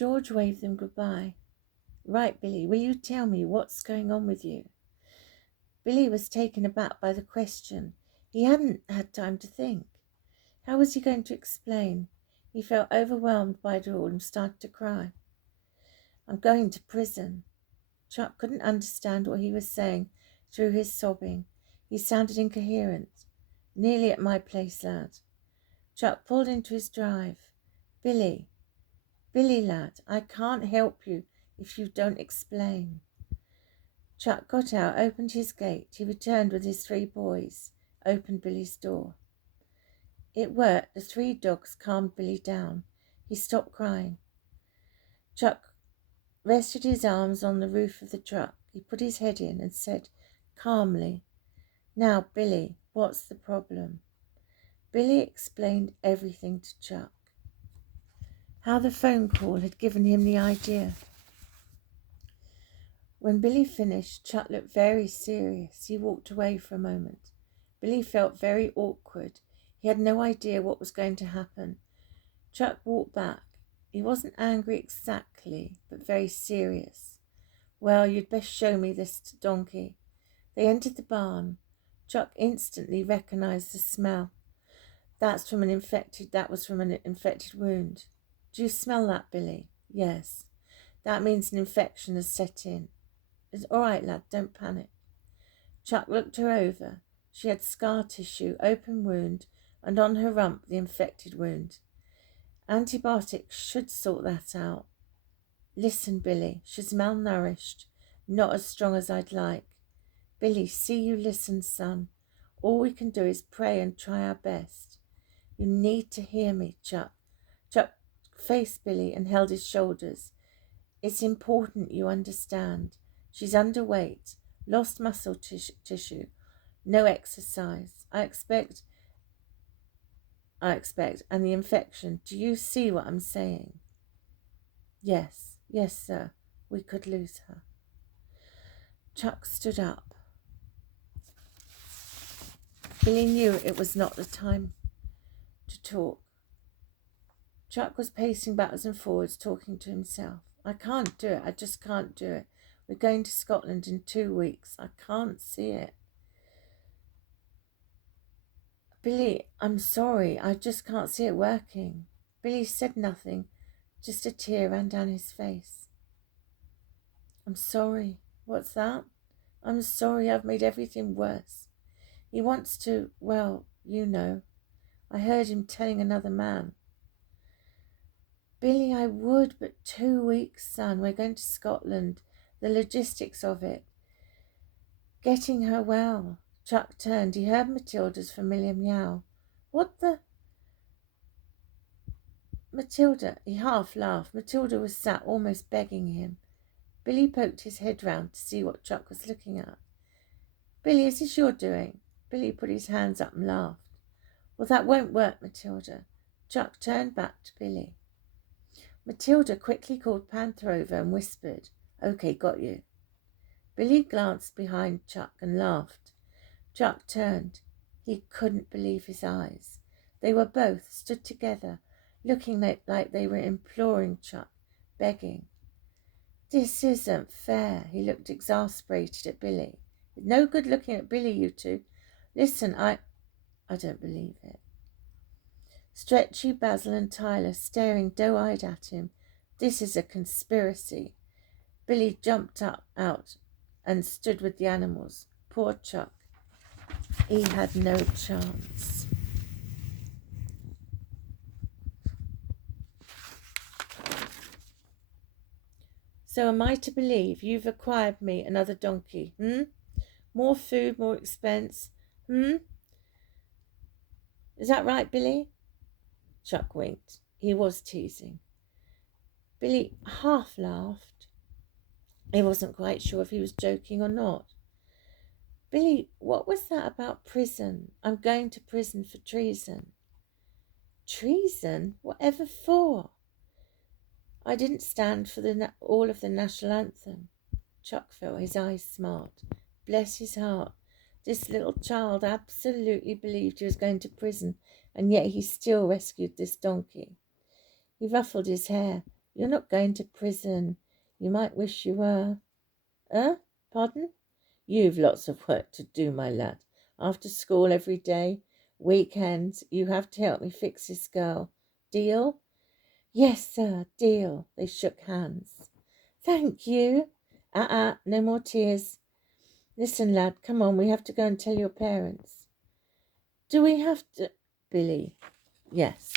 George waved them goodbye. Right, Billy, will you tell me what's going on with you? Billy was taken aback by the question. He hadn't had time to think. How was he going to explain? He felt overwhelmed by it all and started to cry. I'm going to prison. Chuck couldn't understand what he was saying through his sobbing. He sounded incoherent. Nearly at my place, lad. Chuck pulled into his drive. Billy, lad, I can't help you if you don't explain. Chuck got out, opened his gate. He returned with his 3 boys, opened Billy's door. It worked. The 3 dogs calmed Billy down. He stopped crying. Chuck rested his arms on the roof of the truck. He put his head in and said calmly, Now, Billy, what's the problem? Billy explained everything to Chuck. How the phone call had given him the idea. When Billy finished, Chuck looked very serious. He walked away for a moment. Billy felt very awkward. He had no idea what was going to happen. Chuck walked back. He wasn't angry exactly, but very serious. Well, you'd best show me this donkey. They entered the barn. Chuck instantly recognized the smell. That was from an infected wound. Do you smell that, Billy? Yes. That means an infection has set in. It's all right, lad, don't panic. Chuck looked her over. She had scar tissue, open wound, and on her rump the infected wound. Antibiotics should sort that out. Listen, Billy, she's malnourished, not as strong as I'd like. Billy, see you listen, son. All we can do is pray and try our best. You need to hear me, Chuck. Chuck faced Billy and held his shoulders. It's important you understand. She's underweight, lost muscle tissue, no exercise. I expect, and the infection. Do you see what I'm saying? Yes, sir. We could lose her. Chuck stood up. Billy knew it was not the time to talk. Chuck was pacing backwards and forwards, talking to himself. I can't do it. I just can't do it. We're going to Scotland in 2 weeks. I can't see it. Billy, I'm sorry. I just can't see it working. Billy said nothing. Just a tear ran down his face. I'm sorry. What's that? I'm sorry I've made everything worse. He wants to, well, you know. I heard him telling another man. Billy, I would, but 2 weeks, son. We're going to Scotland. The logistics of it. Getting her well. Chuck turned. He heard Matilda's familiar meow. What the? Matilda. He half laughed. Matilda was sat almost begging him. Billy poked his head round to see what Chuck was looking at. Billy, is this your doing? Billy put his hands up and laughed. Well, that won't work, Matilda. Chuck turned back to Billy. Matilda quickly called Panther over and whispered, Okay, got you. Billy glanced behind Chuck and laughed. Chuck turned. He couldn't believe his eyes. They were both stood together, looking like they were imploring Chuck, begging. This isn't fair. He looked exasperated at Billy. It's no good looking at Billy, you two. Listen, I don't believe it. Stretchy, Basil and Tyler staring doe-eyed at him. This is a conspiracy. Billy jumped out and stood with the animals. Poor Chuck. He had no chance. So am I to believe you've acquired me another donkey, More food, more expense, Is that right, Billy? Chuck winked. He was teasing. Billy half laughed. He wasn't quite sure if he was joking or not. Billy, what was that about prison? I'm going to prison for treason. Treason? Whatever for? I didn't stand for all of the national anthem. Chuck felt his eyes smart. Bless his heart. This little child absolutely believed he was going to prison, and yet he still rescued this donkey. He ruffled his hair. You're not going to prison. You might wish you were. Pardon? You've lots of work to do, my lad. After school every day, weekends, you have to help me fix this girl. Deal? Yes, sir, deal. They shook hands. Thank you. No more tears. Listen, lad, come on, we have to go and tell your parents. Do we have to? Billy. Yes.